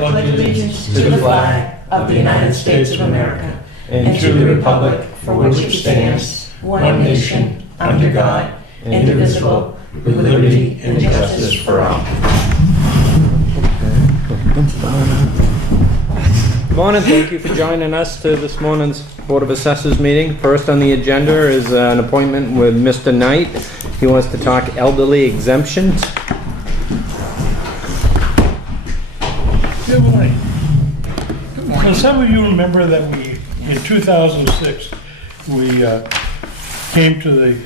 pledge allegiance to the flag of the United States of America and to the republic for which it stands, one nation, under God, indivisible, with liberty and justice for all. Good morning. Thank you for joining us to this morning's Board of Assessors meeting. First on the agenda is an appointment with Mr. Knight. He wants to talk elderly exemptions. Good morning. Good morning. So some of you remember that in 2006, we came to the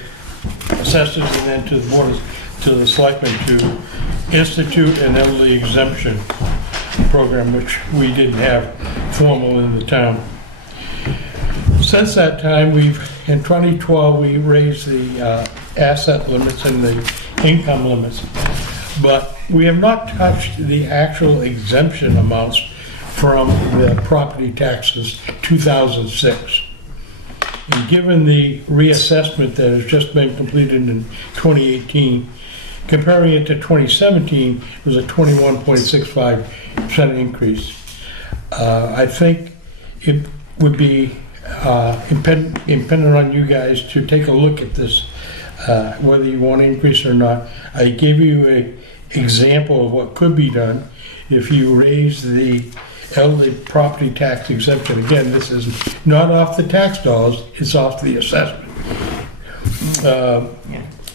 assessors and then to the board, to the selectmen to institute an elderly exemption program, which we didn't have formal in the town. Since that time, in 2012, we raised the asset limits and the income limits, but we have not touched the actual exemption amounts from the property taxes 2006. And given the reassessment that has just been completed in 2018, comparing it to 2017, it was a 21.65% increase. I think it would be impendent on you guys to take a look at this, whether you want to increase it or not. I gave you an example of what could be done if you raise the elderly property tax exemption. Again, this is not off the tax dollars, it's off the assessment.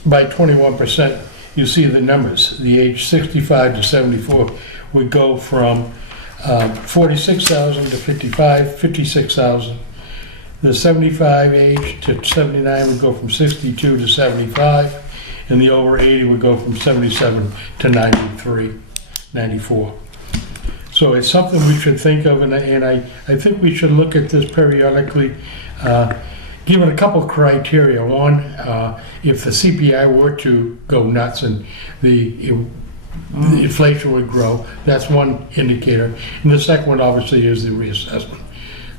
By 21%, you see the numbers. The age 65 to 74 would go from 46,000 to 56,000. The 75 age to 79 would go from 62 to 75, and the over 80 would go from 77 to 94. So it's something we should think of, and I think we should look at this periodically, given a couple of criteria. One, if the CPI were to go nuts and the inflation would grow, that's one indicator. And the second one, obviously, is the reassessment.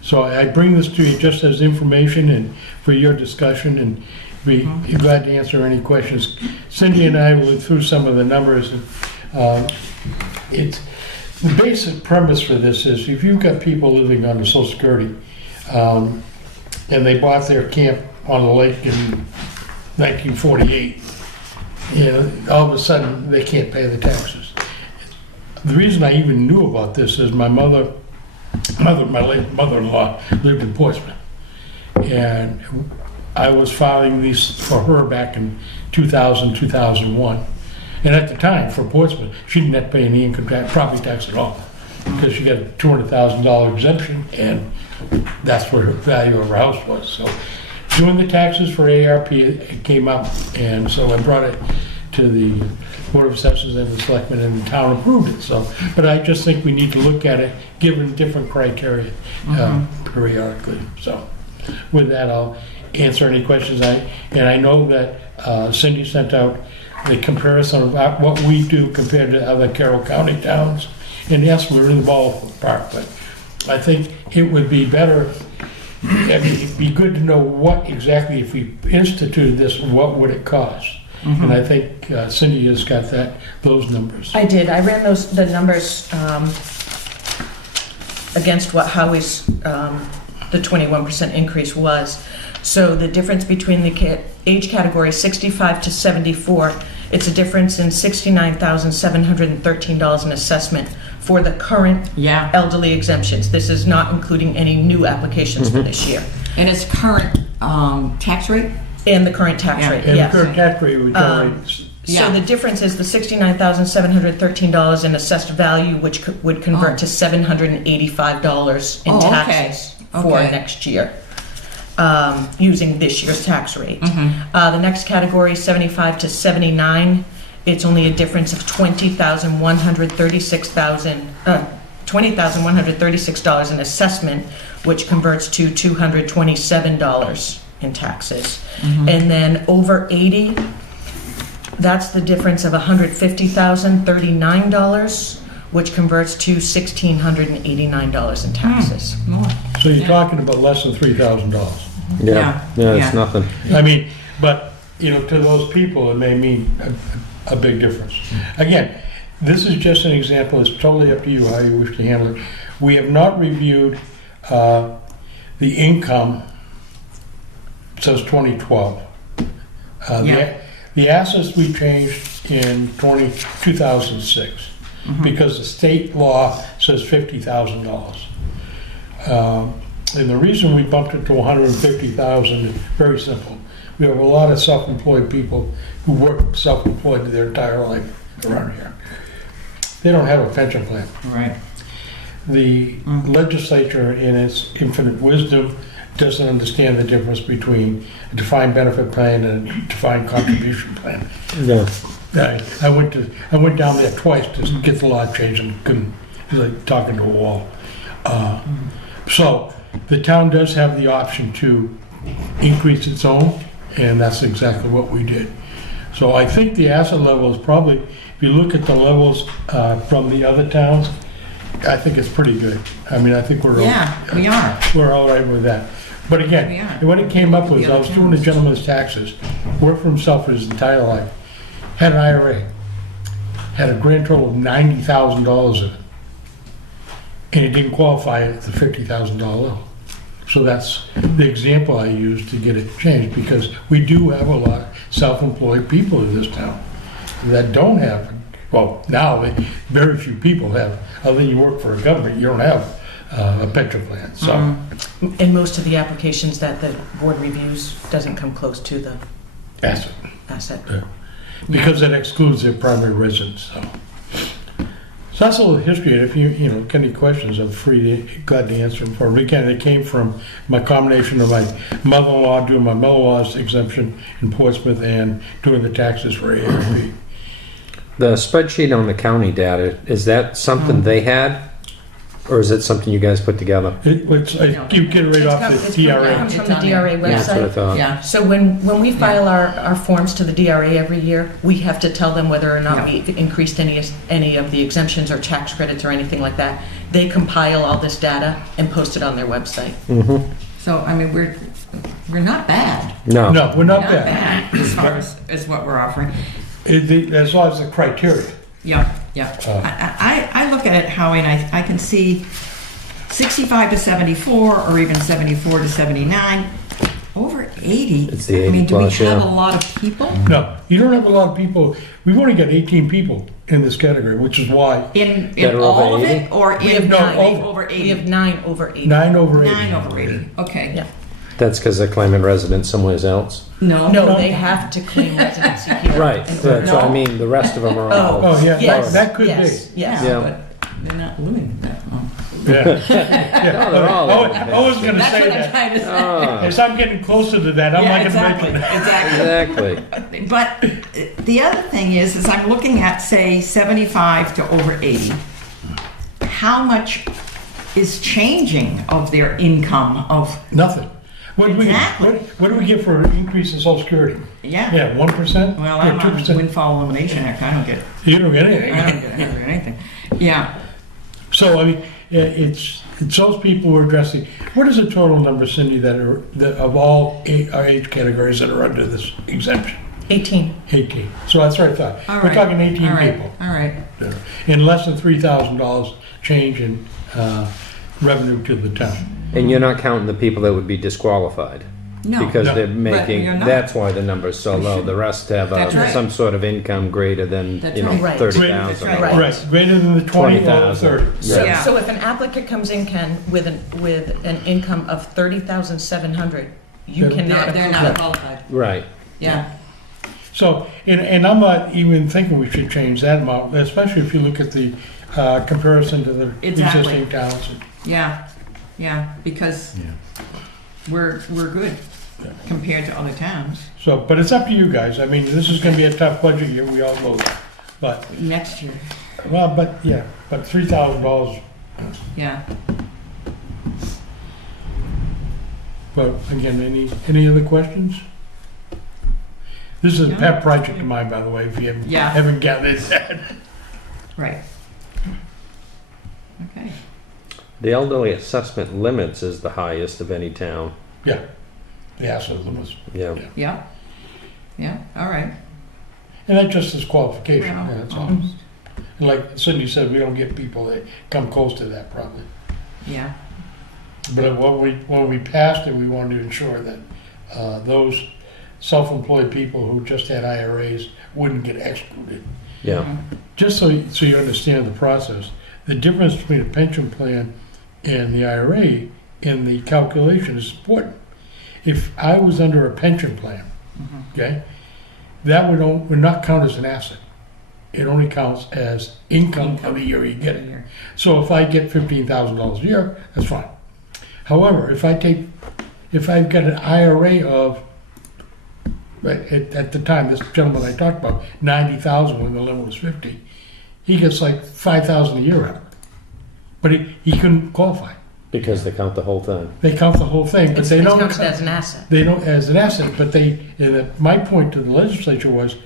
So I bring this to you just as information and for your discussion, and be glad to answer any questions. Cindy and I went through some of the numbers. The basic premise for this is if you've got people living on the Social Security and they bought their camp on the lake in 1948, all of a sudden they can't pay the taxes. The reason I even knew about this is my late mother-in-law lived in Portsmouth, and I was filing these for her back in 2000, 2001. And at the time, for Portsmouth, she didn't have to pay any income tax, property tax at all, because she got a $200,000 exemption, and that's where the value of her house was. So doing the taxes for ARP, it came up, and so I brought it to the Board of Assessors and the Selectmen, and the town approved it. So, but I just think we need to look at it, given different criteria periodically. So with that, I'll answer any questions. And I know that Cindy sent out the comparison of what we do compared to other Carroll County towns. And yes, we're in the ballpark, but I think it would be better, it'd be good to know what exactly, if we instituted this, what would it cost? And I think Cindy has got those numbers. I did. I ran the numbers against what Howie's the 21% increase was. So the difference between the age category 65 to 74, it's a difference in $69,713 in assessment for the current elderly exemptions. This is not including any new applications for this year. And it's current tax rate? And the current tax rate, and yes. the current tax rate would So the difference is the $69,713 in assessed value, which would convert to $785 in taxes for next year, using this year's tax rate. The next category, 75 to 79, it's only a difference of $20,136 in assessment, which converts to $227 in taxes. And then over 80, that's the difference of $150,039, which converts to $1,689 in taxes. So you're talking about less than $3,000. Yeah, it's nothing. I mean, but to those people, it may mean a big difference. Again, This is just an example. It's totally up to you how you wish to handle it. We have not reviewed the income since 2012. Yeah. The assets we changed in 2006 because the state law says $50,000. And the reason we bumped it to 150,000 is very simple. We have a lot of self-employed people who work self-employed their entire life around here. They don't have a pension plan. Right. The legislature, in its infinite wisdom, doesn't understand the difference between a defined benefit plan and a defined contribution plan. No. I went down there twice to get the law changed and couldn't, it was like talking to a wall. So the town does have the option to increase its own, and that's exactly what we did. So I think the asset level is probably, if you look at the levels from the other towns, I think it's pretty good. I mean, I think we're We are. we're all right with that. But We again, are. when it came up was, The I other was doing the towns. gentleman's taxes, worked for himself for his entire life, had an IRA, had a grand total of $90,000 in it, and it didn't qualify at the $50,000 level. So that's the example I used to get it changed, because we do have a lot of self-employed people in this town that don't have, well, now very few people have, other than you work for a government, you don't have a pension plan, so. And most of the applications that the board reviews doesn't come close to the Asset. asset. Because it excludes their primary residence, so. So that's a little history, and if you get any questions, I'm glad to answer them for them. Again, it came from my combination of my mother-in-law, doing my mother-in-law's exemption in Portsmouth and doing the taxes for ARB. The spreadsheet on the county data, is that something they had? Or is it something you guys put together? You get it right off the It DRA. comes from It's the on there. DRA Yeah, that's what I website. thought. Yeah. So when we file our forms to the DRA every year, we have to tell them whether or not Yeah. we increased any of the exemptions or tax credits or anything like that. They compile all this data and post it on their website. So, I mean, we're not bad. No. No, we're not Not bad. bad as far as what we're offering. As long as the criteria. Yeah, yeah. I look at it, Howie, and I can see 65 to 74, or even 74 to 79. Over 80. It's the I mean, 80 do we plus, have yeah. a lot of people? No, you don't have a lot of people. We've only got 18 people in this category, which is why In That are all over of 80? it, or We have in No, nine. over We 80? have 9 over 80. 9 over 80. 9 over 80. Okay. Yeah. That's because they're claiming residence somewhere else? No. No, they have to claim residency here. Right, And- that's what I No. mean, the rest of them are all. Oh, yeah, Yes, that could yes, be. yes. Yeah, Yeah. but they're not living that long. Yeah. No, they're all. I was going to That's say what I'm that. trying to say. Ah, As I'm getting closer to that, I'm Yeah, not going to exactly, mention that. exactly. exactly. But the other thing is I'm looking at, say, 75 to over 80. How much is changing of their income of, Nothing. What do we Exactly. what do we get for an increase in Social Security? yeah. Yeah, 1%? Well, Or I'm on 2%? Windfall Elimination Act. I don't get You don't get anything. anything. Yeah. So, I mean, it's those people we're addressing. What is the total number, Cindy, that of all our age categories that are under this exemption? 18. 18. So that's what I thought. All We're right. talking 18 All right. people. All right. And less than $3,000 change in revenue to the town. And you're not counting the people that would be disqualified? No. Because No. they're But making, you're not. that's why the number's so low. The rest have That's right. some sort of income greater than, That's you know, right. Right. 30,000. That's right. Right, greater than the 20 or the 20,000. 30. So, Yeah. so if an applicant comes in, Ken, with an income of 30,700, you They're- cannot They're approve not them. qualified. Right. Yeah. So, and I'm not even thinking we should change that amount, especially if you look at the comparison to the Exactly. existing towns. Yeah. Yeah. Because we're good compared to other towns. So, but it's up to you guys. I mean, this is going to be a tough budget year, we all know that. But, Next year. well, but $3,000. Yeah. But again, any other questions? This is a pet project of mine, by the way, if you Yeah. haven't gathered that. Right. Okay. The elderly assessment limits is the highest of any town. Yeah, the asset limits. Yeah. Yeah. Yeah. All right. And that just is qualification, Well, yeah, that's all. almost. And like Cindy said, we don't get people that come close to that probably. Yeah. But when we passed it, we wanted to ensure that those self-employed people who just had IRAs wouldn't get excluded. Yeah. Just so you understand the process, the difference between a pension plan and the IRA in the calculation is important. If I was under a pension plan, okay, that would not count as an asset. It only counts as income of the year you get it. So if I get $15,000 a year, that's fine. However, if I've got an IRA of, at the time, this gentleman I talked about, 90,000 when the limit was 50, he gets like 5,000 a year out of it. But he couldn't qualify. Because they count the whole thing. They count the whole thing, but they don't count it as an asset. They don't as an asset, but my point to the legislature was,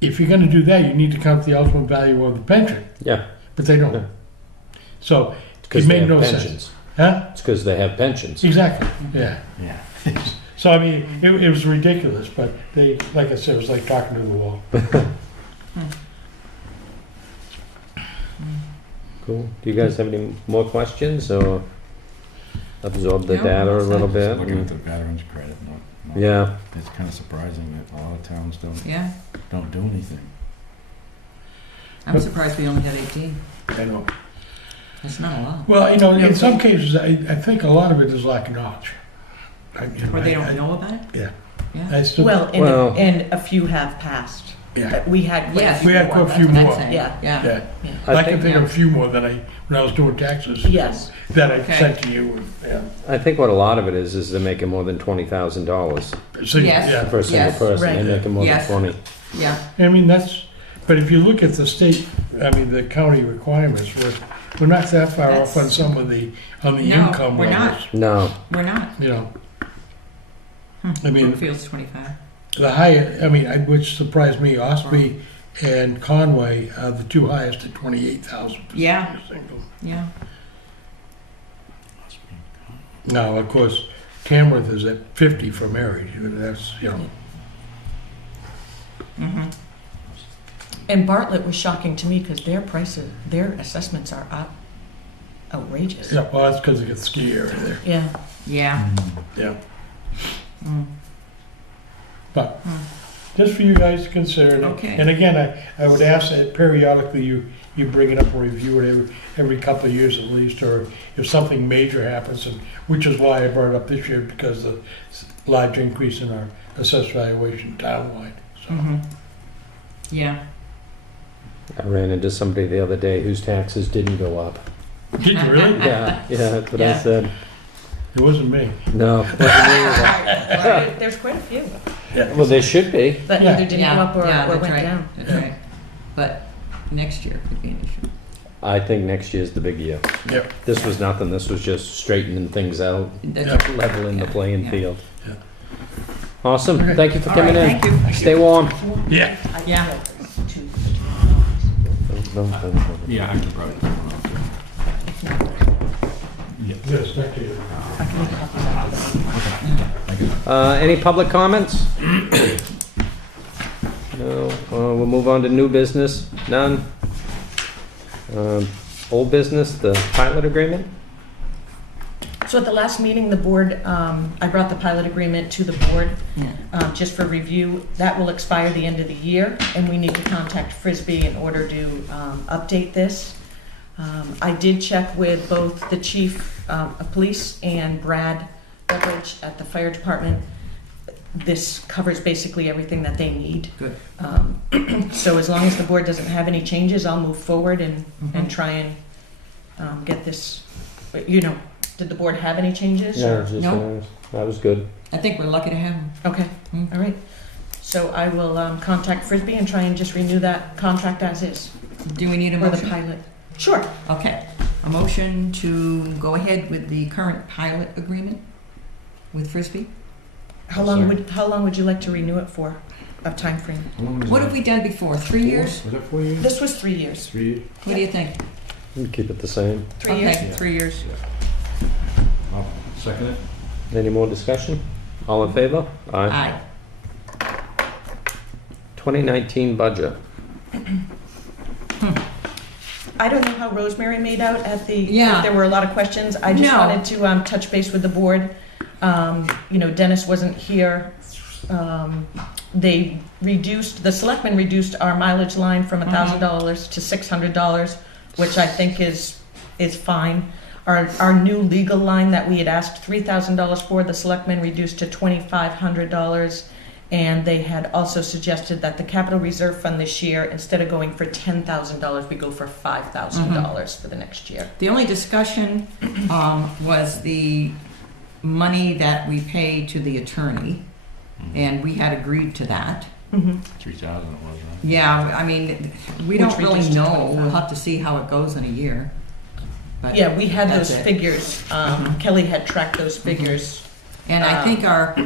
if you're going to do that, you need to count the ultimate value of the pension. Yeah. But they don't. Yeah. So Because it they made have no pensions. sense. Huh? It's because they have pensions. Exactly. Yeah. Yeah. So I mean, it was ridiculous, but they, like I said, it was like talking to the wall. Cool. Do you guys have any more questions or absorb the No, data a that's little it. bit? Looking at and- the veterans credit, Yeah. it's kind of surprising that a lot of towns Yeah. don't do anything. I'm surprised we only had 18. I know. That's not a lot. Well, in some cases, I think a lot of it is lack of knowledge. Or they don't know about it? Yeah. Yeah. I still, Well- And a few have passed. yeah. We had quite a Yes. few We had more, quite a that's few what I'm more. saying. Yeah. Yeah. Yeah. Yeah. I can think of a few more than when I was doing taxes. Yes. That I Okay. sent to you. Yeah. I think what a lot of it is they're making more than $20,000 So, Yes. yeah. for a single Yes. person. Right. They're making more Yes. than 20. Yeah. I mean, but if you look at the state, the county requirements, we're not that far off on some of the, No, income we're not. levels. No. We're not. I mean, Brookfield's 25. the which surprised me, Osby and Conway are the two highest at 28,000. Yeah. Yeah. Now, of course, Tamworth is at 50 for married. That's, Mm-hmm. And Bartlett was shocking to me because their assessments are outrageous. Yeah, well, that's because it gets ski area there. Yeah. Yeah. Yeah. Mm. But just for you guys to consider. Okay. And again, I would ask that periodically you bring it up and review it every couple of years at least, or if something major happens, and which is why I brought it up this year, because of the large increase in our assessed valuation townwide. So. Mm-hmm. Yeah. I ran into somebody the other day whose taxes didn't go up. Did you really? Yeah, that's what I Yeah. said. It wasn't me. No. There's quite a few Yeah. Well, they should be. that Yeah. either didn't go up or that's went right. down. That's right. But next year could be an issue. I think next year's the big year. Yep. This was nothing. This was just straightening things out, That's Yeah. leveling the Yeah, playing yeah. field. Yeah. Awesome. Okay. Thank you for All coming right, in. thank you. Stay warm. Yeah. Yeah. Yeah, I can probably. Yes, thank you. Any public comments? No. We'll move on to new business. None. Old business, the pilot agreement. So at the last meeting, the board, I brought the pilot agreement to the board just for review. That will expire the end of the year, and we need to contact Frisbee in order to update this. I did check with both the chief of police and Brad Beveridge at the fire department. This covers basically everything that they need. Good. So as long as the board doesn't have any changes, I'll move forward and try and get this, did the board have any changes? Yeah, or- just, No. that was good. I think we're lucky to have them. Okay, all right. So I will contact Frisbee and try and just renew that contract as is Do we need a for the motion? pilot. Sure. Okay. A motion to go ahead with the current pilot agreement with Frisbee? How long would you like to renew it for, a time frame? What have we done before? 3 years? Was that 4 years? This was 3 years. 3 years? What do you think? We'll keep it the same. 3 years? Okay, 3 years. I'll second it. Any more discussion? All in favor? Aye. 2019 budget. I don't know how Rosemary made out at the, Yeah. there were a lot of questions. I just No. wanted to touch base with the board. Dennis wasn't here. The selectmen reduced our mileage line from $1,000 to $600, which I think is fine. Our new legal line that we had asked $3,000 for, the selectmen reduced to $2,500. And they had also suggested that the capital reserve fund this year, instead of going for $10,000, we go for $5,000 for the next year. The only discussion was the money that we pay to the attorney, and we had agreed to that. 3,000 it was, right? Yeah, I mean, we Which don't really reduced to know. 25. We'll have to see how it goes in a year. But Yeah, we had that's those it. figures. Kelly had tracked those figures. And I think our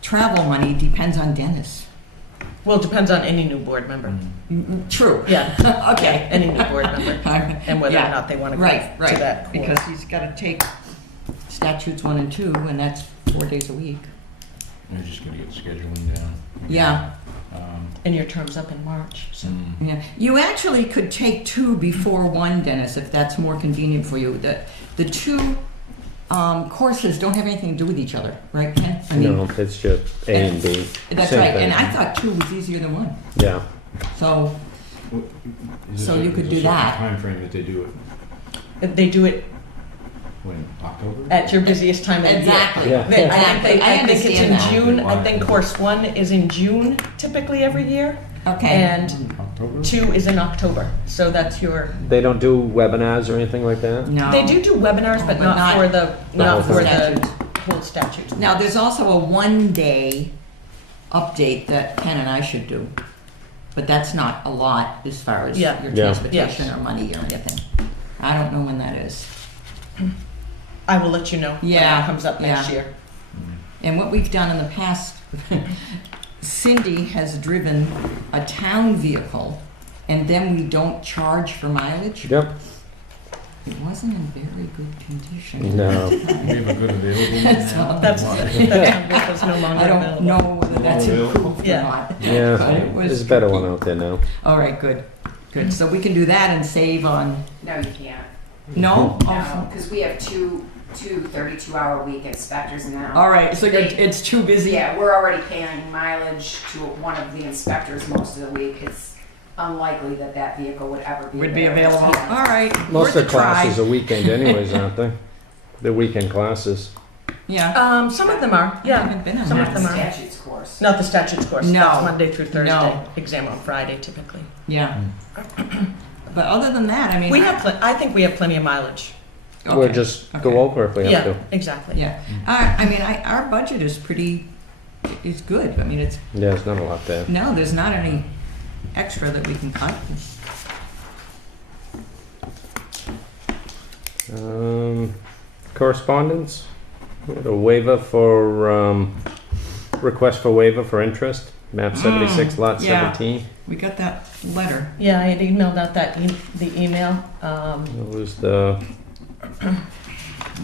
travel money depends on Dennis. Well, it depends on any new board member. True. Yeah, Okay. any new board member, and whether or Yeah. not they want to go Right, to right. that course. Because he's got to take statutes 1 and 2, and that's 4 days a week. We're just gonna get scheduling down. Yeah. And your term's up in March, so. Yeah, you actually could take 2 before 1, Dennis, if that's more convenient for you. The 2 courses don't have anything to do with each other, right, Ken? I mean, No, it's just A and B. that's Same right, thing. and I thought 2 was easier than 1. Yeah. So, So you could do that. Time frame that they do it, They do it when, October? at your busiest time of the year. exactly. Yeah. I think it's in understand that. June. I think course 1 is in June typically every year, Okay. and October? 2 is in October. So that's your. They don't do webinars or anything like that? No. They do webinars, but But not not- for the whole statute. whole statute. Now, there's also a 1-day update that Ken and I should do. But that's not a lot as far as Yeah. your Yeah. transportation Yes. or money or anything. I don't know when that is. I will let you know when Yeah, that comes up next yeah. year. And what we've done in the past, Cindy has driven a town vehicle, and then we don't charge for mileage. Yep. It wasn't in very good condition. No. We have a good available one So- now? That's Why? that vehicle's no longer I don't available. know whether that's improved or Yeah. not. Yeah, But it was there's a better one tricky. out there now. All right, good, good. So we can do that and save on, No, you can't. no? No, because we have two 32-hour-week inspectors now. All right, so it's too busy? Yeah, we're already paying mileage to one of the inspectors most of the week. It's unlikely that that vehicle would ever be Would be available. available. All right, Most worth of a the try. classes are weekend anyways, aren't they? The weekend classes. Yeah. Some of them are, I yeah. haven't been on Some that. of Not them the are. statutes course. Not the statutes course. No. That's Monday through Thursday. No. Exam on Friday typically. Yeah. But other than that, I mean. We have, I think we have plenty of mileage. We'll Okay, just okay. go over if we have Yeah, to. exactly. Yeah. I mean, our budget is it's good. I mean, it's, Yeah, there's not a lot there. no, there's not any extra that we can cut. Correspondence? We had a waiver for, request for waiver for interest, map 76, lot yeah. 17. We got that letter. Yeah, I had emailed out the email. It was the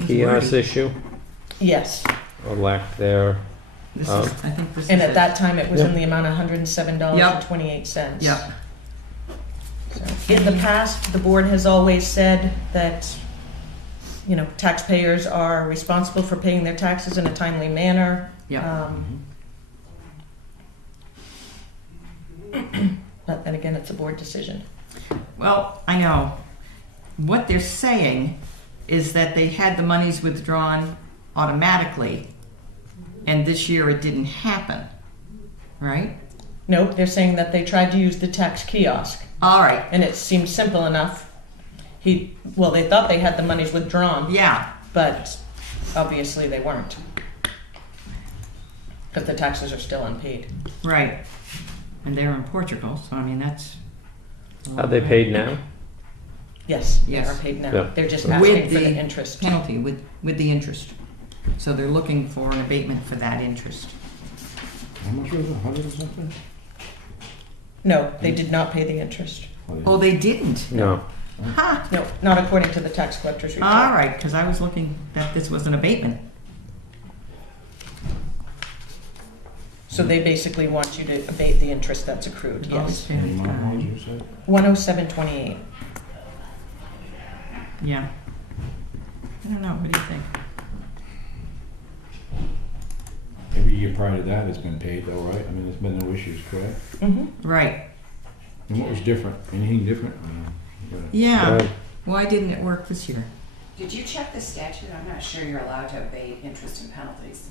kiosk issue, Yes, or lack there. This is, I think this is and it. at that time it was in Yep. the amount of $107.28. Yep. So, in the past, the board has always said that, taxpayers are responsible for paying their taxes in a timely manner. Yep. But then again, it's a board decision. Well, I know. What they're saying is that they had the monies withdrawn automatically, and this year it didn't happen, right? No, they're saying that they tried to use the tax kiosk, All right. and it seemed simple enough. They thought they had the monies withdrawn, Yeah. but obviously they weren't. Because the taxes are still unpaid. Right. And they're in Portugal, so I mean, that's. Are they paid now? Yes, they Yes. are paid now. Yeah. They're just With asking for the the interest. Penalty with the interest. So they're looking for an abatement for that interest. How much was it, 100 or something? No, they did not pay the interest. Oh, they didn't? No. Huh. No, not according to the tax collector's report. All right, because I was looking that this was an abatement. So they basically want you to abate the interest that's accrued, yes. Any amount you said? 107.28. Yeah. I don't know, what do you think? Every year prior to that, it's been paid though, right? I mean, there's been no issues, correct? Mm-hmm. Right. And what was different? Anything different? Yeah. Right. Why didn't it work this year? Did you check the statute? I'm not sure you're allowed to abate interest and penalties.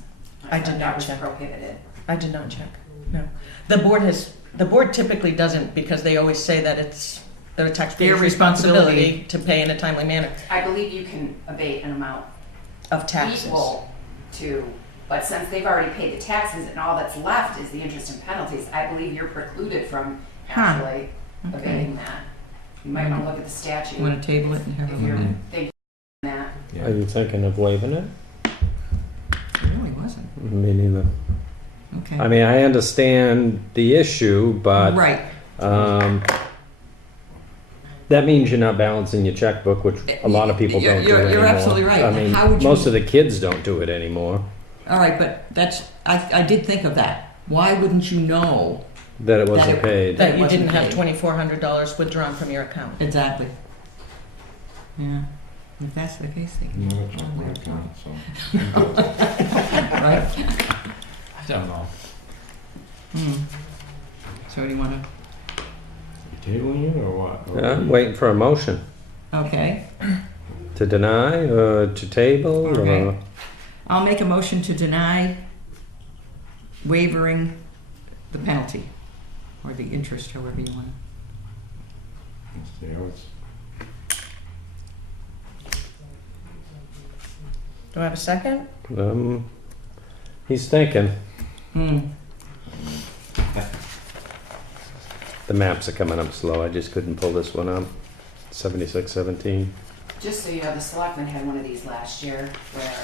I did thought not that was check. prohibited. I did not check, no. The board typically doesn't because they always say that it's the taxpayer's Their responsibility. responsibility to pay in a timely manner I believe you can abate an amount of taxes. equal to, but since they've already paid the taxes and all that's left is the interest and penalties, I believe you're precluded from actually Okay. abating that. You might want to look at the statute You want to table it and have if a you're look? thinking that. Are you thinking of waiving it? It really wasn't. Me neither. Okay. I mean, I understand the issue, but Right. that means you're not balancing your checkbook, which a lot of people don't do You're anymore. absolutely right. I mean, How would you- most of the kids don't do it anymore. All right, but I did think of that. Why wouldn't you know? That it wasn't That it- paid. That you wasn't didn't have paid. $2,400 withdrawn from your account. Exactly. Yeah. If that's the case, they can. No, it's not my account, so. Right? I don't know. So do you want to? You tabling it or what? Yeah, I'm waiting for a motion Okay. to deny or to table or Okay. I'll make a motion to deny waivering the penalty or the interest, however you want to. Let's see how it's. Do I have a second? he's thinking. Hmm. The maps are coming up slow. I just couldn't pull this one up. 7617. Just so you know, the selectmen had one of these last year where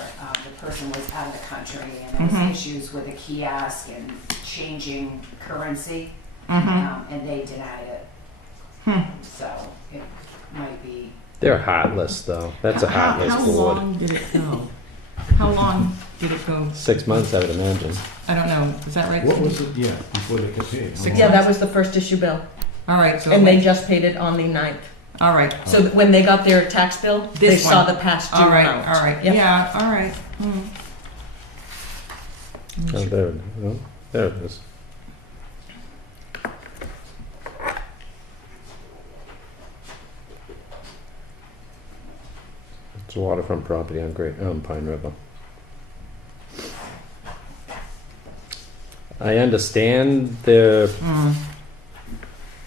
the person was out of the country and there was Mhm. issues with the kiosk and changing currency, Mm-hmm. and they denied it. So it might be, They're heartless, though. That's a heartless How board. long did it go? How long did it go? 6 months, I would imagine. I don't know. Is that right? What was it, yeah, before they got paid? How long? Yeah, that was the first issue bill. All right. So And they just paid it on the 9th. all right. So that when they got their tax bill, they This saw one. the past due All right. amount. All right. Yep. Yeah. All right. Hmm. Oh, there it is. Oh, there it is. It's waterfront property on Pine River. I understand the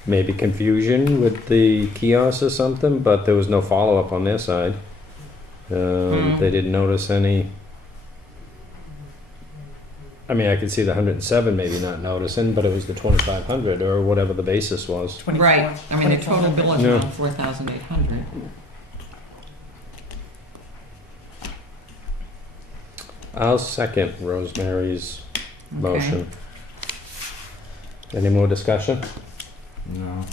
maybe confusion with the kiosk or something, but there was no follow-up on their side. They didn't notice any. I mean, I could see the 107 maybe not noticing, but it was the 2,500 or whatever the basis was. 24 Right. I mean, the total bill is Yeah. around 4,800. I'll second Rosemary's Okay. motion. Any more discussion? No,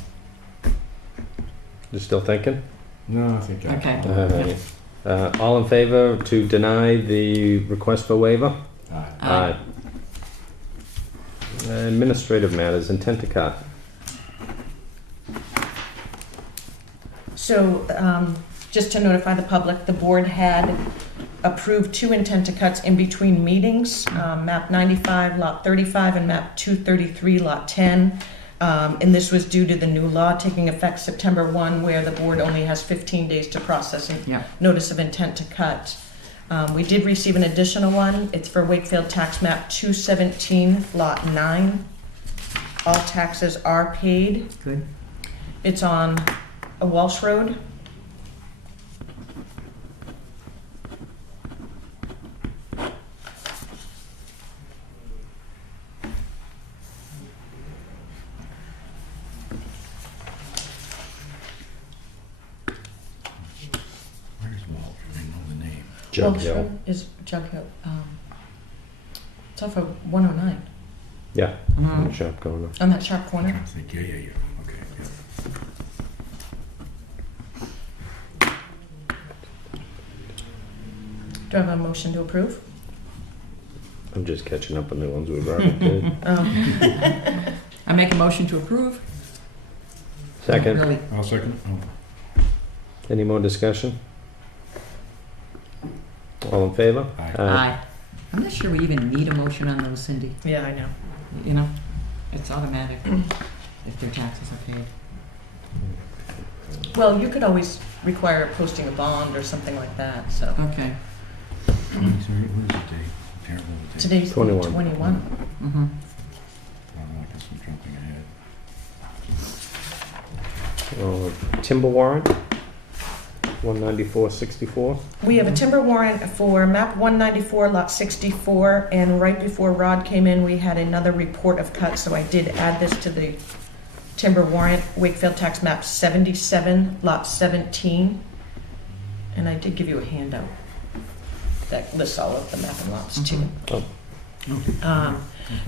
You still thinking? no, I think I. Okay. All in favor to deny the request for waiver? Aye. Administrative matters, intent to cut. So, just to notify the public, the board had approved 2 intent to cuts in between meetings, map 95, lot 35, and map 233, lot 10. And this was due to the new law taking effect September 1, where the board only has 15 days to process a Yeah. notice of intent to cut. We did receive an additional one. It's for Wakefield tax map 217, lot 9. All taxes are paid. Good. It's on a Walsh Road. Where's Walt? I know the name. Jug Walsh Hill. Road is Jug Hill. It's off of 109 Yeah, Mhm. the shop corner. on that sharp corner. I think, yeah, okay, yeah. Do I have a motion to approve? A I'm just catching up on the ones we've already did. I make a motion to approve. Second. Really, I'll second. Oh, Any more discussion? All in favor? Aye. aye. I'm not sure we even need a motion on those, Cindy. Yeah, I know. You know, it's automatic if their taxes are paid. Well, you could always require posting a bond or something like that, so. Okay. Sorry, what is the date? Terrible date. Today's 21. 21. Mm-hmm. I guess I'm jumping ahead. Timber warrant, 194.64. We have a timber warrant for map 194, lot 64, and right before Rod came in, we had another report of cuts, so I did add this to the timber warrant, Wakefield tax map 77, lot 17. And I did give you a handout that lists all of the map and lots too.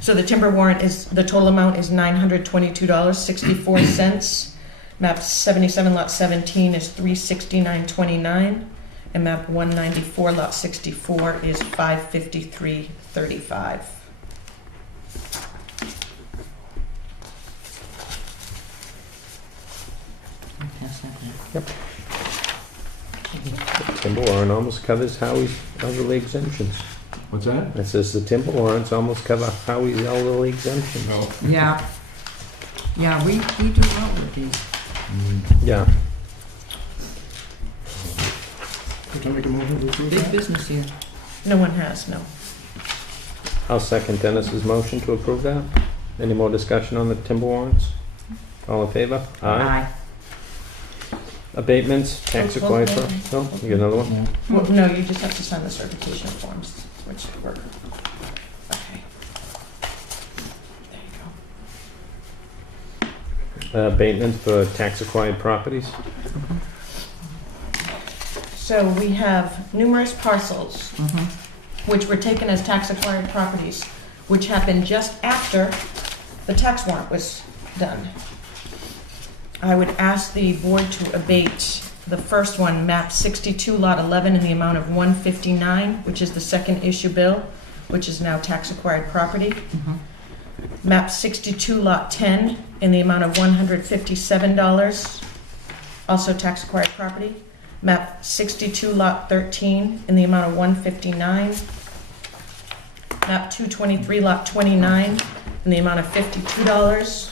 So the timber warrant is, the total amount is $922.64. Map 77, lot 17 is $369.29. And map 194, lot 64 is $553.35. Pass that down. The timber warrant almost covers Howie's elderly exemptions. What's that? It says the timber warrants almost cover Howie's elderly exemptions. No. Yeah. Yeah, we do well with these. Yeah. Can I make a motion to approve Big that? business here. No one has, no. I'll second Dennis's motion to approve that. Any more discussion on the timber warrants? All in favor? Abatements, tax Both acquired. abatements. Oh, you got another one? No. Well, no, you just have to sign the certification forms, which work. Okay. There you go. Abatements for tax acquired properties. So we have numerous parcels Mm-hmm. which were taken as tax acquired properties, which happened just after the tax warrant was done. I would ask the board to abate the first one, map 62, lot 11, in the amount of $159, which is the second issue bill, which is now tax acquired property. Mm-hmm. Map 62, lot 10, in the amount of $157, also tax acquired property. Map 62, lot 13, in the amount of $159. Map 223, lot 29, in the amount of $52.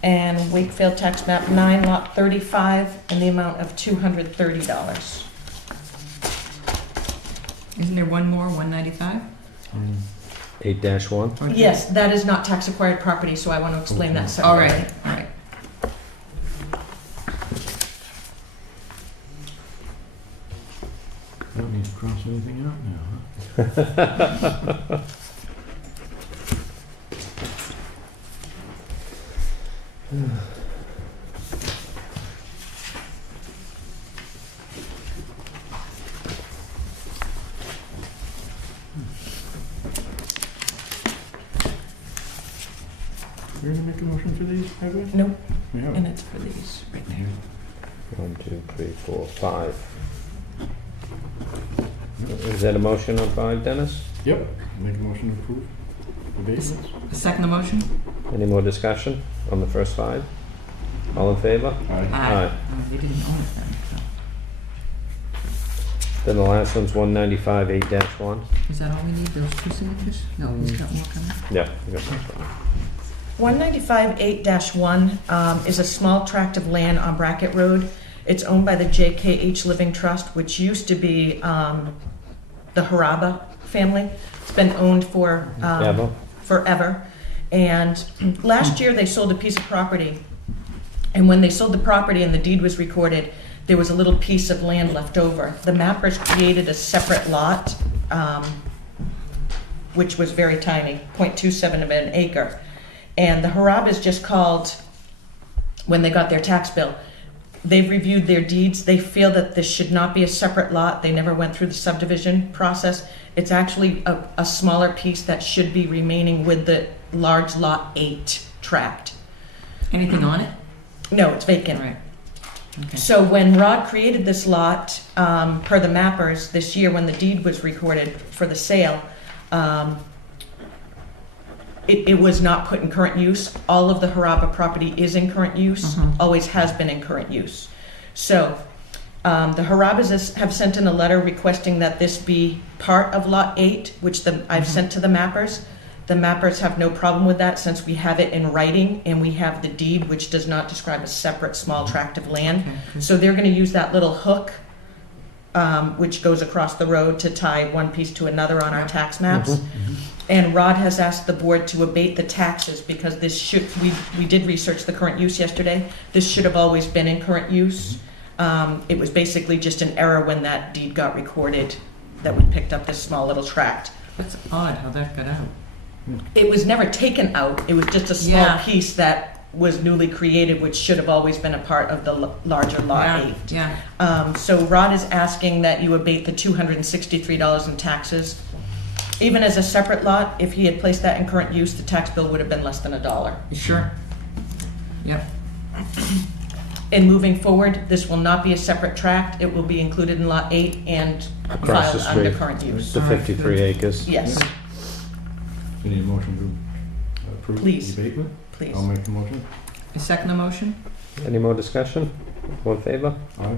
And Wakefield tax map 9, lot 35, in the amount of $230. Isn't there one more, 195? 8-1. Or- Yes, that is not tax acquired property, so I want to explain that separately. All right, all right. I don't need to cross anything out now, huh? We're gonna make a motion for these, have we? Nope, We have. and it's for these right there. 1, 2, 3, 4, 5. Is that a motion on 5, Dennis? Yep, make a motion to approve abatements. Second the motion? Any more discussion on the first 5? All in favor? Aye. Aye. Oh, they didn't own it then, so. Then the last one's 195, 8-1. Is that all we need, those two signatures? No, he's got more coming. Yeah, you got that one. 195 8-1 is a small tract of land on Brackett Road. It's owned by the JKH Living Trust, which used to be the Haraba family. It's been owned for Ever? forever. And last year they sold a piece of property. And when they sold the property and the deed was recorded, there was a little piece of land left over. The mappers created a separate lot, which was very tiny, 0.27 of an acre. And the Harabas just called when they got their tax bill. They've reviewed their deeds. They feel that this should not be a separate lot. They never went through the subdivision process. It's actually a smaller piece that should be remaining with the large lot 8 tract. Anything on it? No, it's vacant. All right. Okay. So when Rod created this lot, per the mappers this year when the deed was recorded for the sale, it was not put in current use. All of the Haraba property is in current use, always has been in current use. So the Harabas have sent in a letter requesting that this be part of Lot 8, which I've sent to the mappers. The mappers have no problem with that since we have it in writing and we have the deed, which does not describe a separate small tract of land. Okay. So they're going to use that little hook, which goes across the road to tie one piece to another on our tax maps. And Rod has asked the board to abate the taxes because this we did research the current use yesterday. This should have always been in current use. It was basically just an error when that deed got recorded that we picked up this small little tract. That's odd how that got out. It was never taken out. It was just a small Yeah. piece that was newly created, which should have always been a part of the larger Lot 8. Yeah. So Rod is asking that you abate the $263 in taxes. Even as a separate lot, if he had placed that in current use, the tax bill would have been less than $1. You sure? Yep. And moving forward, this will not be a separate tract. It will be included in Lot 8 and Across the filed under street. current use. The 53 acres. Yes, We need a motion to approve Please. the abatement? please. I'll make the motion. I second the motion? Any more discussion? All in favor?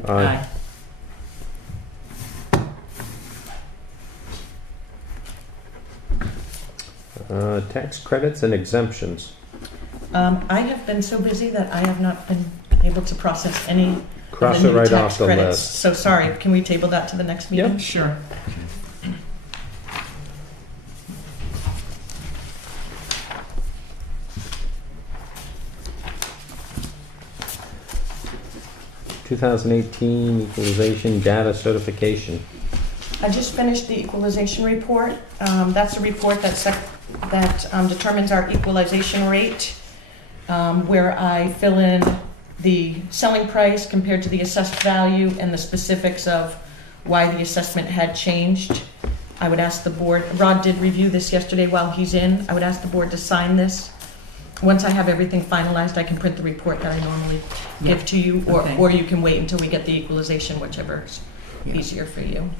Aye. Tax credits and exemptions. I have been so busy that I have not been able to process any of Cross the it new right tax off the credits. list. So sorry, can we table that to the next meeting? Sure. $2018 equalization data certification. I just finished the equalization report. That's a report that determines our equalization rate, where I fill in the selling price compared to the assessed value and the specifics of why the assessment had changed. I would ask the board, Rod did review this yesterday while he's in. I would ask the board to sign this. Once I have everything finalized, I can print the report that I normally give to you, Okay. or you can wait until we get the equalization, whichever's easier for you.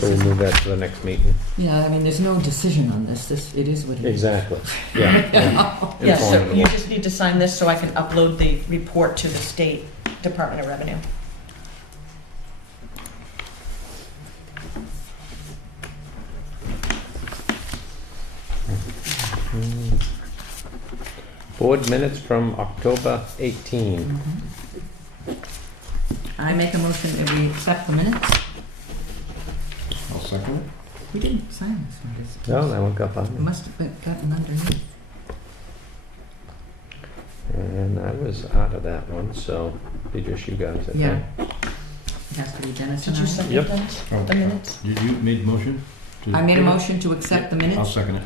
So we'll move that to the next meeting. Yeah, I mean, there's no decision on this. It is what it is. Exactly. Yeah. Yeah, so you Informative. just need to sign this so I can upload the report to the State Department of Revenue. Board minutes from October 18. I make a motion that we accept the minutes. I'll second it. We didn't sign this one, did we? No, that one got It by. must have gotten underneath. And I was out of that one, so be just you guys, I think. Yeah. It has to be Dennis Did and you I. second Yep. those, Oh. the minutes? You made the motion? to- I made a motion to accept the I'll minutes. second it.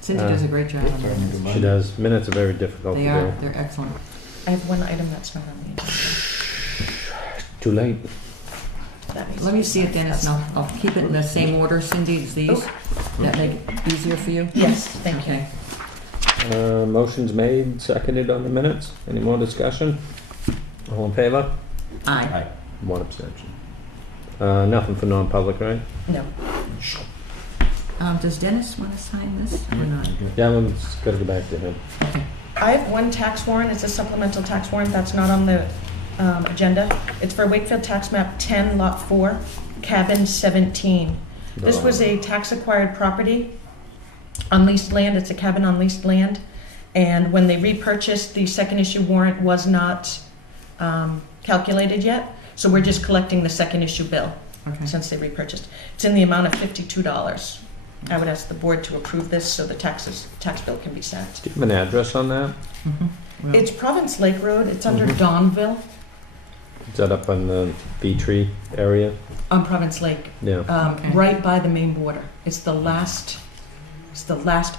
Cindy does a great job on Second, this. goodbye. She does. Minutes are very difficult to They do. are, they're excellent. I have one item that's not on the agenda. Too late. That needs Let to me be see it, signed. Dennis, and I'll keep it in the same order, Cindy, as these. That make it easier for you? Yes, thank you. Okay. Motion's made, seconded on the minutes. Any more discussion? All in favor? Aye. One abstention. Nothing for non-public, right? No. Does Dennis want to sign this or not? Yeah, we'll just gotta go back to him. I have one tax warrant, it's a supplemental tax warrant, that's not on the agenda. It's for Wakefield Tax Map 10, Lot 4, Cabin 17. This was a tax-acquired property on leased land, it's a cabin on leased land. And when they repurchased, the second issue warrant was not calculated yet, so we're just collecting the second issue bill Okay. since they repurchased. It's in the amount of $52. I would ask the board to approve this so the tax bill can be sent. Do you have an address on that? Well, It's Province Lake Road, it's under Donville, Is that up on the Bee Tree area? on Province Lake, Yeah. Okay. right by the main border. It's the last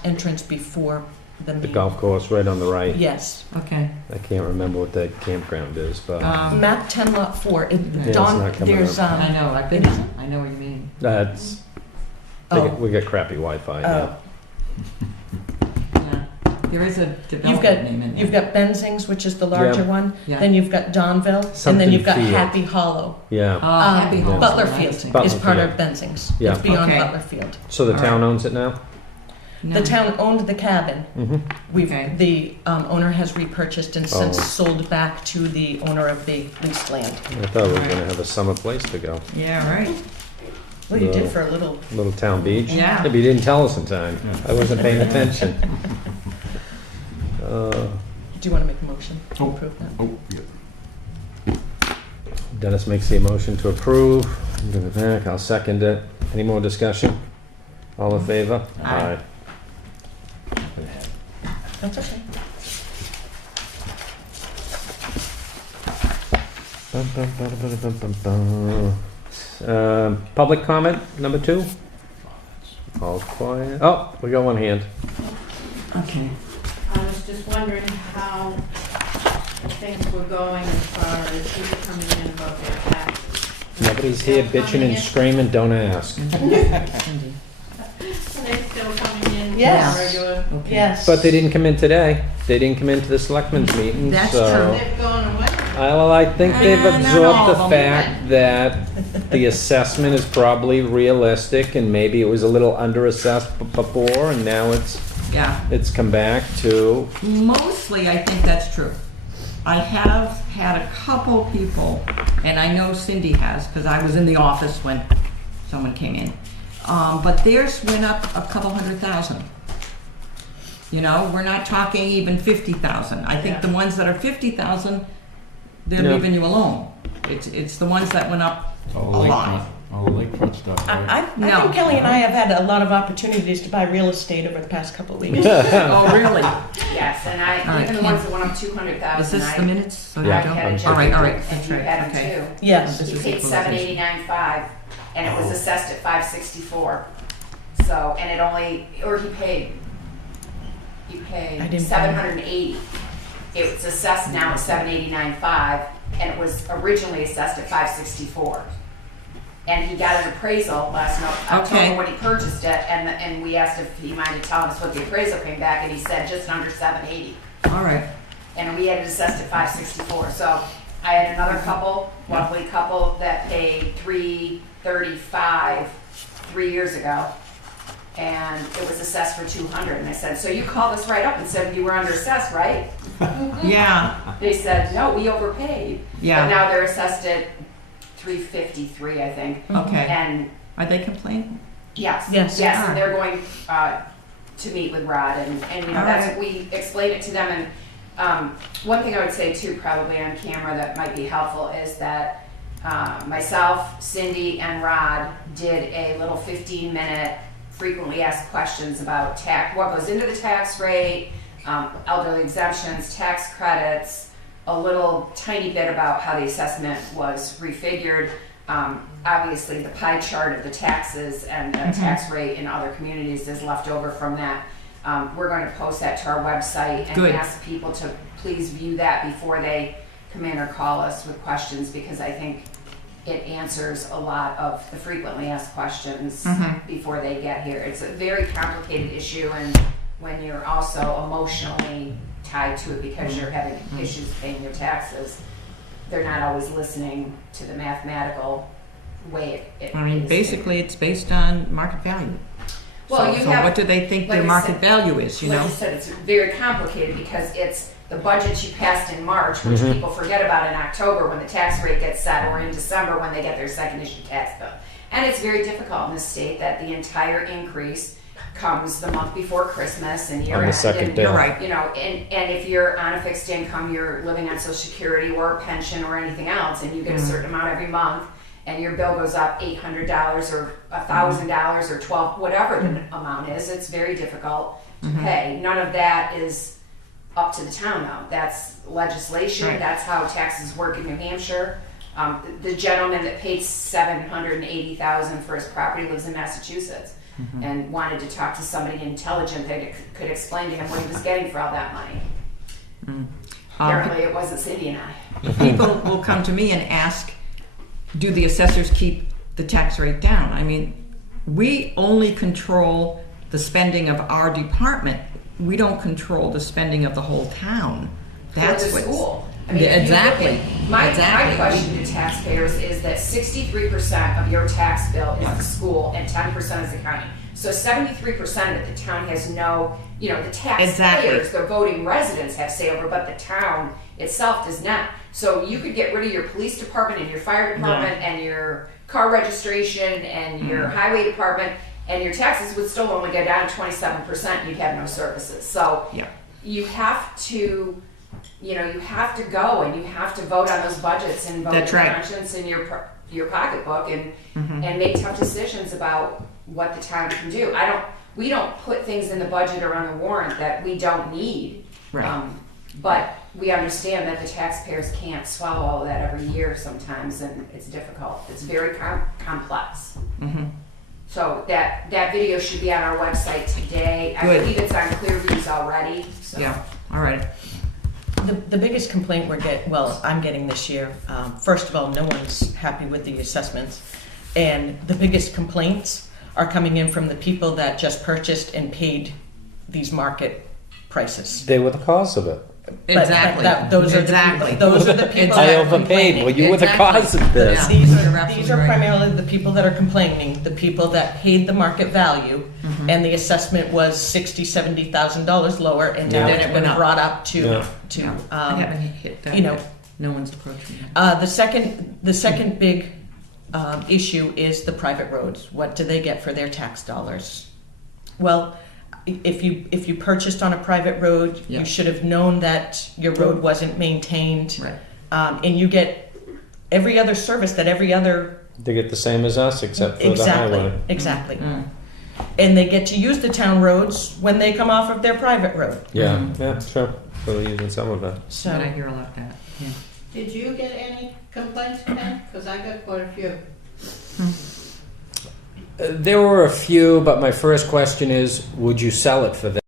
entrance before the main. The golf course right on the right. Yes. Okay. I can't remember what that campground is, but Map 10, Lot 4. Yeah, it's not coming There's, up. I know, I've been, I know what you mean. that's, Oh. we get crappy Wi-Fi now. Oh, Yeah. There is a You've development name in got, there. you've got Benzing's, which is the larger Yeah. one. Yeah. Then you've got Donville, and Something then you've got Field. Happy Hollow. Yeah. Happy Homes. Butlerfield is Butlerfield. part of Benzing's. Yeah. It's beyond Okay. Butlerfield. So the All town owns it now? No. The town owned the cabin. Mm-hmm. Okay. The owner has repurchased and since Oh. sold back to the owner of the leased land. I thought we were gonna have a summer place to go. Yeah, right. Well, you No. did for a little. Little town beach. Yeah. Maybe you didn't tell us in time. I wasn't paying attention. Do you want to make a motion to Oh. approve that? Oh, yeah. Dennis makes the motion to approve. Give it back. I'll second it. Any more discussion? All in favor? Aye. That's okay. Bum, bum, bum, bum, bum, bum, bum. Public comment, number 2? All quiet. Oh, we got one hand. Okay. I was just wondering how things were going as far as people coming in about their taxes. Nobody's here bitching and screaming, don't ask. Are they still coming in? Yes. Regular? Yes. But they didn't come in today. They didn't come into the selectmen's meeting, That's so. They've gone away? Well, I think they've Not all absorbed of the them. fact that the assessment is probably realistic and maybe it was a little under-assessed before and now Yeah. it's come back to, Mostly, I think that's true. I have had a couple people, and I know Cindy has, because I was in the office when someone came in. But theirs went up a couple $100,000. You know, we're not talking even 50,000. I think Yeah. the ones that are 50,000, they're Yeah. leaving you alone. It's the ones that went up a All lot. the lakefront stuff, right? I No. think Kelly and I have had a lot of opportunities to buy real estate over the past couple of weeks. Oh, really? Yes, and All right, even the Kim. ones that went up 200,000. Is this the minutes? So Yeah. I you don't- had a All gentleman, right, all right, and that's you right, had him okay. too. Yes. This He is paid equalization. $789.5, and it was assessed at $564. So, and it only, or he paid I didn't- $780. It was assessed now at $789.5, and it was originally assessed at $564. And he got an appraisal last October Okay. when he purchased it, and we asked if he minded telling us what the appraisal came back, and he said just under $780. All right. And we had it assessed at $564. So I had another couple, lovely couple, that paid $335 3 years ago, and it was assessed for $200. And I said, "So you called us right up and said you were underassessed, right?" Yeah, They said, "No, we overpaid." But yeah, now they're assessed at $353, I think. okay. And Are they complaining? yes, Yes. yes, and they're going to meet with Rod, and you know All that's right. we explained it to them. And one thing I would say too, probably on camera, that might be helpful is that myself, Cindy, and Rod did a little 15-minute frequently asked questions about tax, what goes into the tax rate, elderly exemptions, tax credits, a little tiny bit about how the assessment was refigured. Obviously, the pie chart of the taxes and the tax rate in other communities is left over from that. We're going to post that to our website and Good. ask people to please view that before they come in or call us with questions, because I think it answers a lot of the frequently asked questions before they get here. It's a very complicated issue, and when you're also emotionally tied to it because you're having issues paying your taxes, they're not always listening to the mathematical way it I mean, is. basically, it's based on market value. Well, So- you so have, what do they think like their I market said- value is, you like know? I said, it's very complicated because it's the budget you passed in March, which people forget about in October when the tax rate gets set, or in December when they get their second issue tax bill. And it's very difficult in this state that the entire increase comes the month before Christmas and year on the end. second And, day. You're right. you know, and if you're on a fixed income, you're living on Social Security or a pension or anything else, and you get a certain amount every month, and your bill goes up $800 or $1,000 or 12, whatever the amount is, it's very difficult to pay. None of that is up to the town though. That's legislation. Right. That's how taxes work in New Hampshire. The gentleman that paid $780,000 for his property lives in Massachusetts and wanted to talk to somebody intelligent that could explain to him what he was getting for all that money. Apparently, it wasn't Cindy and I. People will come to me and ask, do the assessors keep the tax rate down? I mean, we only control the spending of our department. we don't control the spending of the whole town. For That's the what's school. I mean, Yeah, if you look exactly. at- My Exactly. question to taxpayers is that 63% of your tax bill is the school and 10% is the county. So 73% of it, the town has no, the taxpayers, Exactly. the voting residents have say over, but the town itself does not. So you could get rid of your police department and your fire department and your car registration and your highway department, and your taxes would still only go down 27%, and you'd have no services. So Yeah. you have to, you have to go and you have to vote on those budgets and vote That's your right. conscience and your pocketbook and make tough decisions about what the town can do. We don't put things in the budget or on the warrant that we don't need. Right. But we understand that the taxpayers can't swallow all of that every year sometimes, and it's difficult. It's very complex. So that video should be on our website today. I Good. believe it's on Clearviews already. So. Yeah, all right. The biggest complaint I'm getting this year, first of all, no one's happy with the assessments. And the biggest complaints are coming in from the people that just purchased and paid these market prices. They were the cause of it. Exactly. Those are Exactly. those are the people I that are overpaid. complaining. Well, you were the Exactly. cause of this. Yeah. These You're are absolutely right. primarily the people that are complaining, the people that paid the market value, and the assessment was $60,000-$70,000 lower, and now Then it's it went been up. brought up to Yeah. I haven't hit that you know, yet. No one's approached me yet. The second big issue is the private roads. What do they get for their tax dollars? Well, if you purchased on a private road, Yeah. you should have known that your road wasn't maintained, Right. and you get every other service that every other They get the same as us, except for the highway. exactly, and they get to use the town roads when they come off of their private road. Yeah, yeah, sure. So they're using some of that. So. But I hear a lot of that. Yeah. Did you get any complaints, Ken? Because I got quite a few. There were a few, but my first question is, would you sell it for them?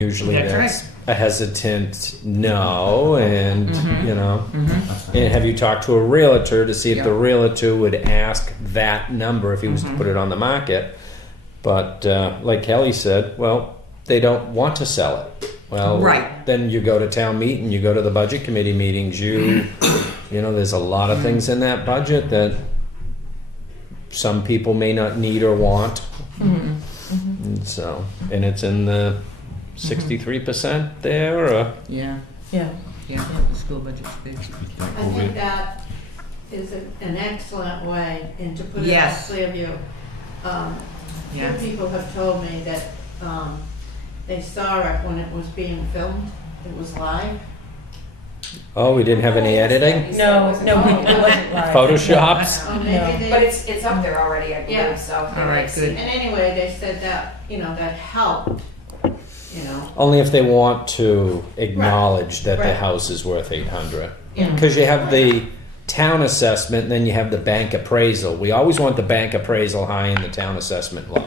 Usually That's that's right. a hesitant no, and Mm-hmm. and have you talked to a realtor to see if Yeah. the realtor would ask that number if he was to put it on the market? But like Kelly said, well, they don't want to sell it. Well, Right. then you go to town meeting, you go to the budget committee meetings, you know, there's a lot of things in that budget that some people may not need or want. And so, and it's in the 63% there, or? Yeah. Yeah. Yeah. The school budget's big. I think that is an excellent way, and to put it on Yes. Clearview. Yeah. Few people have told me that they saw it when it was being filmed. It was live. Oh, we didn't have any editing? No, it wasn't live. Photoshops? Oh, maybe they. But it's up there already, I believe. Yeah. So they All right, might see good. it. And anyway, they said that, that helped, Only if they want to acknowledge that the Right. house is worth 800. Yeah. Because you have the town assessment, and then you have the bank appraisal. We always want the bank appraisal high in the town assessment law.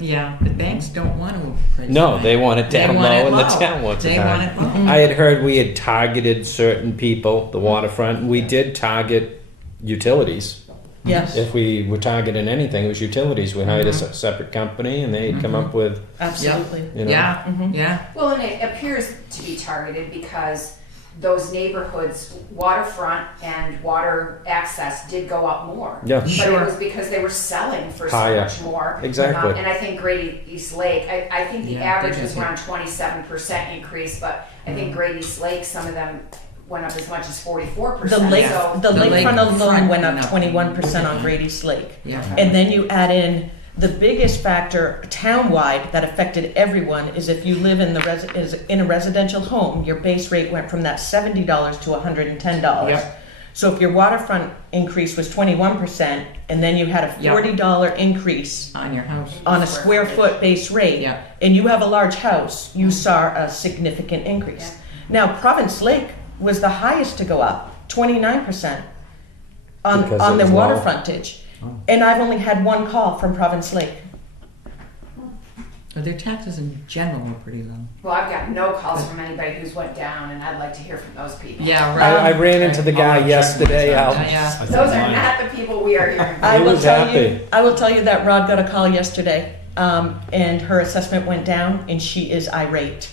Yeah, the banks don't want to appraise No, it. they want it down want low, it and the low. town wants it They high. want it low. I had heard we had targeted certain people, the waterfront, and we did target utilities. Yes, If we were targeting anything, it was utilities. We hired a separate company, and they'd come up with, absolutely. you know. Yeah, yeah. Well, and it appears to be targeted because those neighborhoods, waterfront and water access, did go up more. Yeah. But Sure. it was because they were selling for so Higher. much more. Exactly. And I think Great East Lake, I think the Yeah, average they was did. around 27% increase, but I think Great East Lake, some of them went up as much as 44%. The lake, So the The lakefront alone lakefront went went up up. 21% on Great East Lake. Yeah. And then you add in the biggest factor townwide that affected everyone is if you live in in a residential home, your base rate went from that $70 to $110. Yep. So if your waterfront increase was 21%, and then you had a Yep. $40 increase On your house. on a square foot base rate, Yeah. and you have a large house, you saw a significant increase. Now, Province Lake was the highest to go up, 29% Because it on their was water low. frontage. And I've only had one call from Province Lake. So their taxes in general are pretty low. Well, I've got no calls from anybody who's went down, and I'd like to hear from those people. Yeah, I ran into the guy yesterday. Yeah. Those are not the people we are hearing from. He was happy. I will tell you that Rod got a call yesterday, and her assessment went down, and she is irate.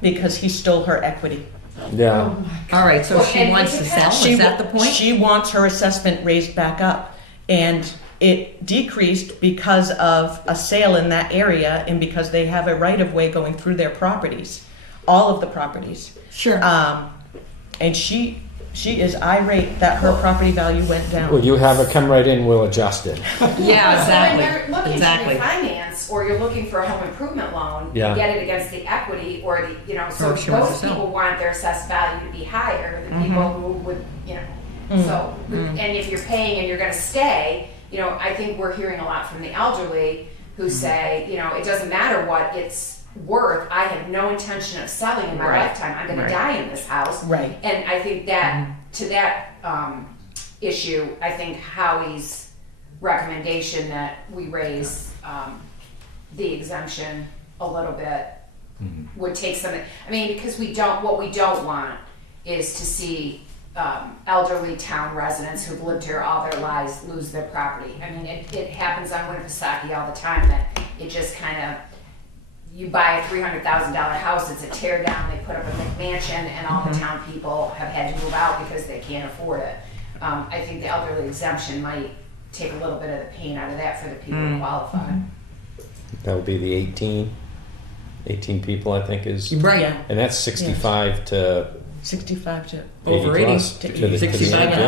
because he stole her equity. Yeah. All right, so Well, she and wants it to depends. sell, is that the point? She wants her assessment raised back up. And it decreased because of a sale in that area and because they have a right-of-way going through their properties, all of the properties. Sure. And she is irate that her property value went down. Well, you have her come right in, we'll adjust it. Yeah, So when exactly. you're looking Exactly. to refinance, or you're looking for a home improvement loan, Yeah. you get it against the equity, or the, you know, so Or she wants those to sell. people want their assessed value to be higher than people who would, you know, so, and if you're paying and you're gonna stay, you know, I think we're hearing a lot from the elderly who say, you know, it doesn't matter what it's worth, I have no intention of selling in my Right. lifetime, I'm gonna Right. die in this house. Right. And I think that, to that issue, I think Howie's recommendation that we raise the exemption a little bit would take some, I mean, because what we don't want is to see elderly town residents who've lived here all their lives lose their property. I mean, it happens on Winnipesaukee all the time that it just kind of, you buy a $300,000 house, it's a tear down, they put up a McMansion, and all the town people have had to move out because they can't afford it. I think the elderly exemption might take a little bit of the pain out of that for the people who qualify. That would be the 18 people, I think, is, Right. Yeah, and that's 65 to 65 to 80 Over 80 plus to to the 65, end,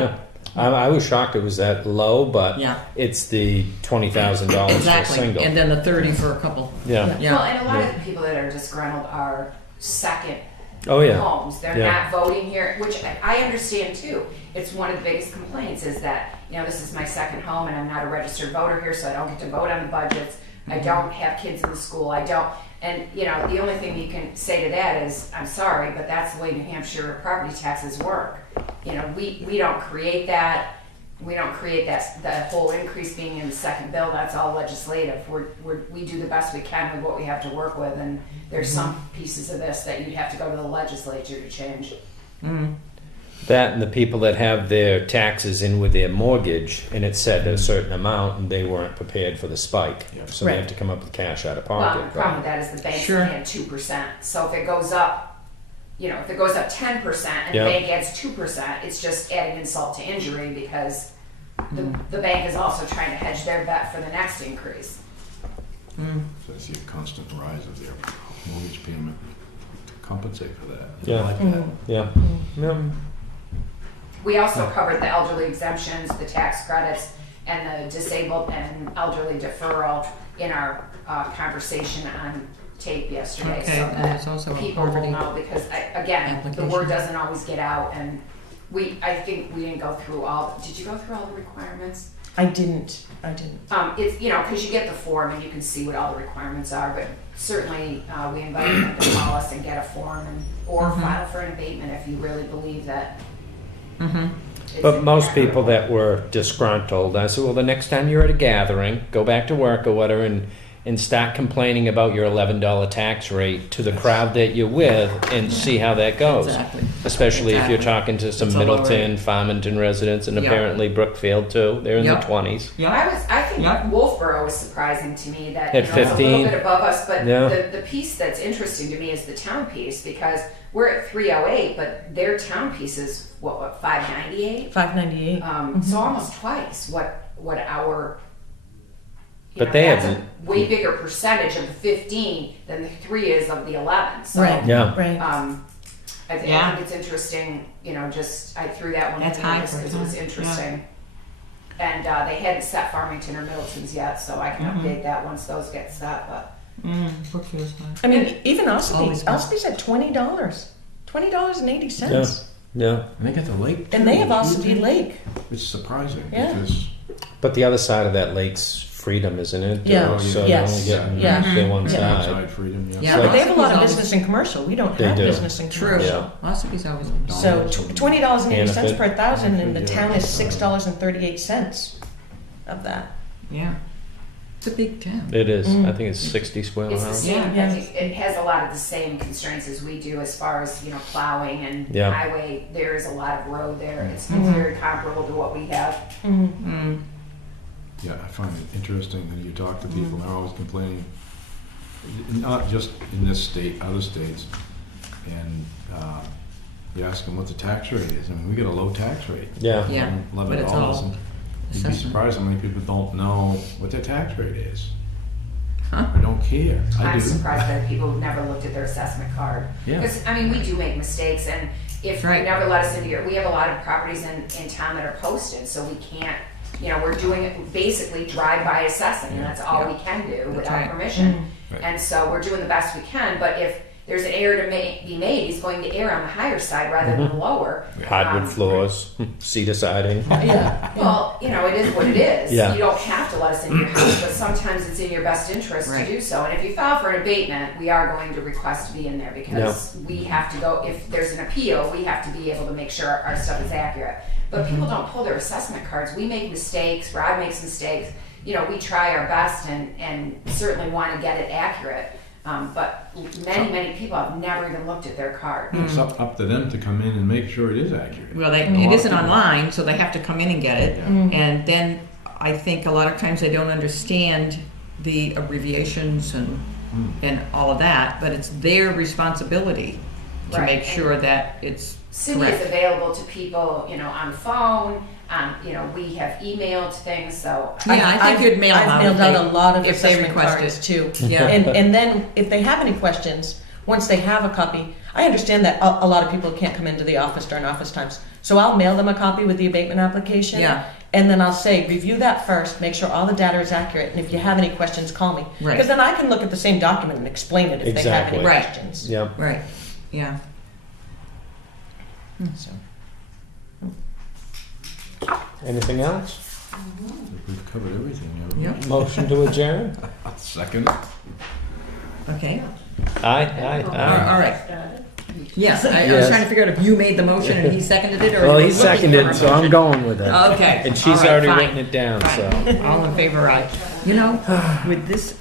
yeah. I was shocked it was that low, but Yeah. it's the $20,000 for a Exactly, single. and then the 30 for a couple. Yeah. Yeah. Well, and a lot of the people that are disgruntled are second Oh yeah. homes. They're Yeah. not voting here, which I understand too. It's one of the biggest complaints is that, you know, this is my second home and I'm not a registered voter here, so I don't get to vote on the budgets. I don't have kids in the school. I don't, and you know, the only thing you can say to that is, I'm sorry, but that's the way New Hampshire property taxes work. You know, we don't create that. We don't create that whole increase being in the second bill. That's all legislative. We do the best we can with what we have to work with, and there's some pieces of this that you'd have to go to the legislature to change. That and the people that have their taxes in with their mortgage and it's set at a certain amount and they weren't prepared for the spike. Yeah. So they Right. have to come up with cash out of Well, pocket. the problem with that is the bank's Sure. paying 2%. So if it goes up, you know, if it goes up 10% and Yeah. the bank adds 2%, it's just adding insult to injury because the bank is also trying to hedge their bet for the next increase. So I see a constant rise of their mortgage payment to compensate for that. I Yeah. like that. Yeah. Yeah. We also covered the elderly exemptions, the tax credits, and the disabled and elderly deferral in our conversation on tape yesterday. Okay, So and there's that also a people will poverty know, because again, the application. word doesn't always get out, and I think we didn't go through did you go through all the requirements? I didn't. It's, you know, because you get the form and you can see what all the requirements are, but certainly we invite them to call us and get a form or file for an abatement if you really believe that. It's But most inaccurate. people that were disgruntled, I said, well, the next time you're at a gathering, go back to work or whatever and start complaining about your $11 tax rate to the crowd that you're with and see how that goes. Exactly. Especially if you're Exactly. talking to some It's a low Middleton, Farmington residents, and Yeah. apparently Brookfield too. They're in Yep. the 20s. Yeah. I think Yeah. Wolfboro was surprising to me that At you know, it's a 15. little bit above us, but Yeah. the piece that's interesting to me is the town piece, because we're at 308, but their town piece is what 598? 598. So almost twice what our. But they that's have- a way bigger percentage of the 15 than the 3 is of the 11. So, Right. Yeah. Right. I Yeah. think it's interesting, you know, just I threw that one That's in there high just for because it was town, interesting. And they hadn't set Farmington or Middleton's yet, so I can update that once those get set. But Brookfield's fine. I mean, even Always Ospey's. fun. Ospey's at $20. $20.80. Yeah. And they got the lake. And they too, have which is- Ospey Lake. It's surprising Yeah. because But the other side of that lake's freedom, isn't it? Yeah. So Yes. you're only getting Yeah. their one Yeah. side. outside freedom. Yeah. Yeah. But they have a lot of Ospey's business in commercial. We don't They have do. business in True. commercial. Ospey's always. So $20.80 Hannaford. per thousand, and the Yeah. town is $6.38 of that. Yeah. It's a big town. It is. Mm. I think it's 60 square it's the miles. same. Yeah. I think it has a lot of the same constraints as we do as far as plowing and Yeah. highway. There is a lot of road there. It's very comparable to what we have. Yeah, I find it interesting that you talk to people, they're always complaining not just in this state, other states, and you ask them what the tax rate is. I mean, we get a low tax rate. Yeah. Yeah, but $11. it's all And you'd be assessment. surprised how many people don't know what their tax rate is. Huh? I don't care. I I'm do. surprised that people have never looked at their assessment card. Yeah. Because, I mean, we do make mistakes, and if you Right. never let us into your, we have a lot of properties in town that are posted, so we can't, you know, we're doing it basically drive-by assessing, and that's all we can do without right. permission. Right. And so we're doing the best we can, but if there's an error to be made, he's going to err on the higher side rather than the lower. Hardwood Um, floors, cedar siding. Yeah. Well, you know, it is what it is. Yeah. You don't have to let us into your house, but sometimes it's in your best interest Right. to do so. And if you file for an abatement, we are going to request to be in there because we have to go, if there's an appeal, we have to be able to make sure our stuff is accurate. But people don't pull their assessment cards. We make mistakes, Rod makes mistakes. You know, we try our best and certainly want to get it accurate. But many people have never even looked at their card. It's up to them to come in and make sure it is accurate. Well, A it lot isn't of people- online, so they have to come in and get it. And then I think a lot of times they don't understand the abbreviations and all of that, but it's their responsibility to Right. make sure that it's Cindy is correct. available to people, you know, on the phone. You know, we have emailed things, so Yeah, I think you'd mail I've out mailed if out they- a lot of if they assessment request cards it. too. Yeah. And then if they have any questions, once they have a copy, I understand that a lot of people can't come into the office during office times. So I'll mail them a copy with the abatement application. Yeah. And then I'll say, review that first, make sure all the data is accurate, and if you have any questions, call me. Right. Because then I can look at the same document and explain it if they have any Exactly. Right. questions. Yep. Right, yeah. So. Anything else? I think we've covered everything. haven't we? Yep. Motion to adjourn? Second. Okay, Aye, all aye, right. Yes, I was Yes. trying to figure out if you made the motion and he seconded it, or. Well, you he were looking seconded, for a so I'm motion. going with it. Okay. And she's all right, already fine. written it down, so. All in favor, aye. You know, with this